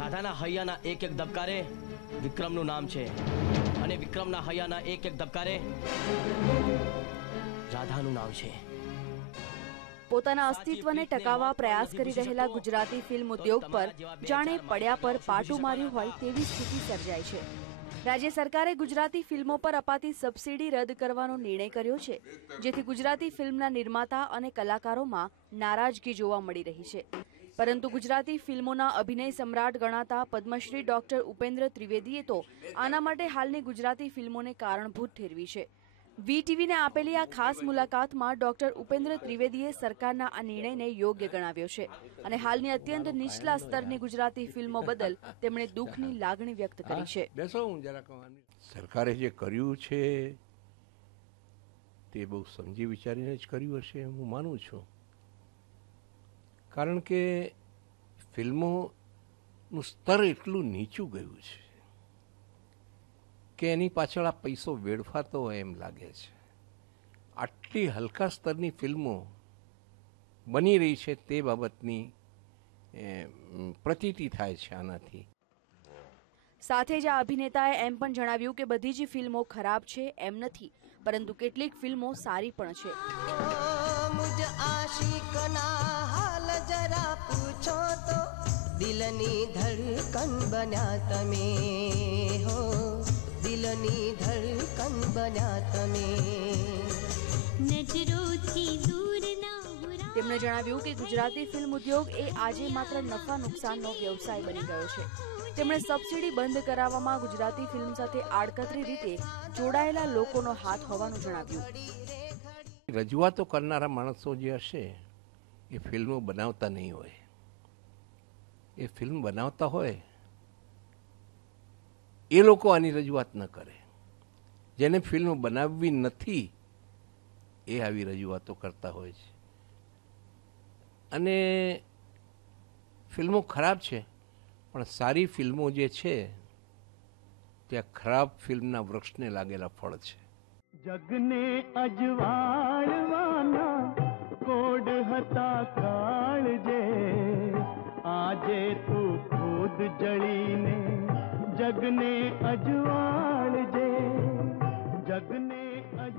રાધાના હૈયાના એક એક ધબકારે વિક્રમનું નામ છે. અને વિક્રમના હૈયાના એક એક ધબકારે રાધાનું નામ છે. પોતાના અસ્તિત્વને ટકાવવા પ્રયાસ કરી રહેલા ગુજરાતી ફિલ્મ ઉદ્યોગ પર જાણે પડ્યા પર પાટું માર્યું હોય તેવી સ્થિતિ સર્જાય છે. રાજ્ય સરકારે ગુજરાતી ફિલ્મો પર અપાતી સબસિડી રદ કરવાનો નિર્ણય કર્યો છે જેથી ગુજરાતી ફિલ્મના નિર્માતા અને કલાકારોમાં નારાજગી જોવા મળી રહી છે. પરંતુ ગુજરાતી ફિલ્મોના અભિનય સમ્રાટ ગણાતા પદ્મશ્રી ડોક્ટર ઉપેન્દ્ર ત્રિવેદીએ તો આના માટે હાલની ગુજરાતી ફિલ્મોને કારણભૂત ઠેરવી છે. વીટીવીને આપેલી આ ખાસ મુલાકાતમાં ડોક્ટર ઉપેન્દ્ર ત્રિવેદીએ સરકારના આ નિર્ણયને યોગ્ય ગણાવ્યો છે અને હાલની અત્યંત નીચલા સ્તરની ગુજરાતી ફિલ્મો બદલ તેમણે દુઃખની લાગણી વ્યક્ત કરી છે. સરકારે જે કર્યું છે તે બહુ સમજી વિચારીને જ કર્યું હશે હું માનું છું. કારણ કે ફિલ્મોનું સ્તર એટલું નીચું ગયું છે કે એની પાછળ આ પૈસો વેડફાતો હોય એમ લાગે છે. આટલી હલકા સ્તરની ફિલ્મો બની રહી છે તે બાબતની પ્રતીતિ થાય છે આનાથી. સાથે જ આ અભિનેતાએ એમ પણ જણાવ્યું કે બધી જ ફિલ્મો ખરાબ છે એમ નથી, પરંતુ કેટલીક ફિલ્મો સારી પણ છે. મુજ આશિકના હાલ જરા પૂછો તો દિલની ધડકન બન્યા તમે હો દિલની ધડકન બન્યા તમે નજરોથી દૂર તેમણે જણાવ્યું કે ગુજરાતી ફિલ્મ ઉદ્યોગ એ આજે માત્ર નફા નુકસાનનો વ્યવસાય બની ગયો છે. તેમણે સબસિડી બંધ કરાવવામાં ગુજરાતી ફિલ્મ સાથે આડકતરી રીતે જોડાયેલા લોકોનો હાથ હોવાનું જણાવ્યું. રજૂઆતો કરનારા માણસો જે હશે, એ ફિલ્મો બનાવતા નહીં હોય. એ ફિલ્મ બનાવતા હોય, એ લોકો આની રજૂઆત ન કરે. જેને ફિલ્મ બનાવવી નથી, એ આવી રજૂઆતો કરતા હોય છે. અને ફિલ્મો ખરાબ છે, પણ સારી ફિલ્મો જે છે, ત્યાં ખરાબ ફિલ્મના વૃક્ષને લાગેલા ફળ છે. जग ने अजवाड़ माना कोड हता कालजे आजे तू खुद जड़ी ने जग ने अजवाड़ जे। जग ने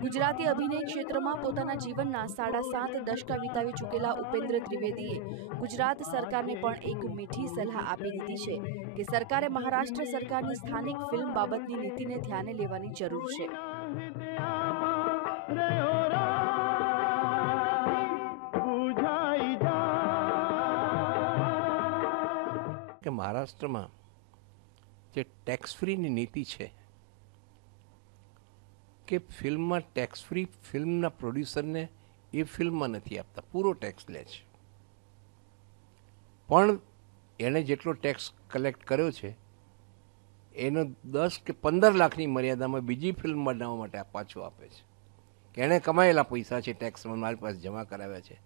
ગુજરાતી અભિનય ક્ષેત્રમાં પોતાના જીવનના સાડા સાત દશકા વિતાવી ચૂકેલા ઉપેન્દ્ર ત્રિવેદીએ ગુજરાત સરકારને પણ એક મીઠી સલાહ આપી દીધી છે કે સરકારે મહારાષ્ટ્ર સરકારની સ્થાનિક ફિલ્મ બાબતની નીતિને ધ્યાને લેવાની જરૂર છે. કે મહારાષ્ટ્રમાં જે ટેક્સ ફ્રીની નીતિ છે કે ફિલ્મમાં ટેક્સ ફ્રી ફિલ્મના પ્રોડ્યુસરને એ ફિલ્મમાં નથી આપતા. પૂરો ટેક્સ લે છે. પણ એણે જેટલો ટેક્સ કલેક્ટ કર્યો છે, એનો દસ કે પંદર લાખની મર્યાદામાં બીજી ફિલ્મ બનાવવા માટે પાછો આપે છે. કે એણે કમાયેલા પૈસા છે ટેક્સમાં મારી પાસે જમા કરાવ્યા છે.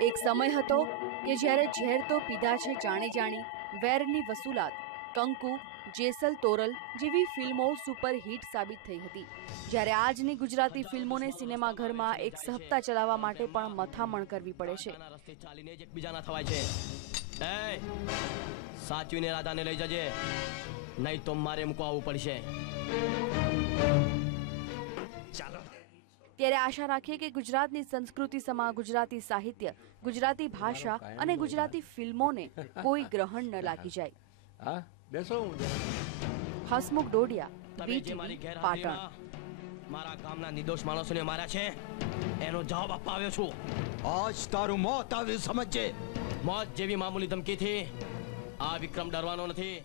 એક સમય હતો કે જ્યારે ઝેર તો પીધા છે જાણી જાણી વેરની વસૂલાત. કંકુ જેસલ તોરલ જેવી ફિલ્મો સુપરહિટ સાબિત થઈ હતી. જ્યારે આજની ગુજરાતી ફિલ્મોને સિનેમાઘરમાં એક સપ્તાહ ચલાવવા માટે પણ મથામણ કરવી પડે છે. રાધાના રસ્તે ચાલીને જ એકબીજાના થવાય છે. સાચવીને રાધાને લઈ જજે. નહીં તો મારે મૂકવા આવવું પડશે. ત્યારે આશા રાખીએ કે ગુજરાતની સંસ્કૃતિ સમા ગુજરાતી સાહિત્ય ગુજરાતી ભાષા અને ગુજરાતી ફિલ્મોને કોઈ ગ્રહણ ન લાગી જાય. હા? બેસો. હસમુખ ડોડિયા તમે જે વીટીવી, મારી પાટણ. મારા ગામના નિર્દોષ માણસોને માર્યા છે એનો જવાબ આપવા આવ્યો છું. આજ તારું મોત આવ્યું સમજે મોત જેવી મામૂલી ધમકીથી આ વિક્રમ ડરવાનો નથી.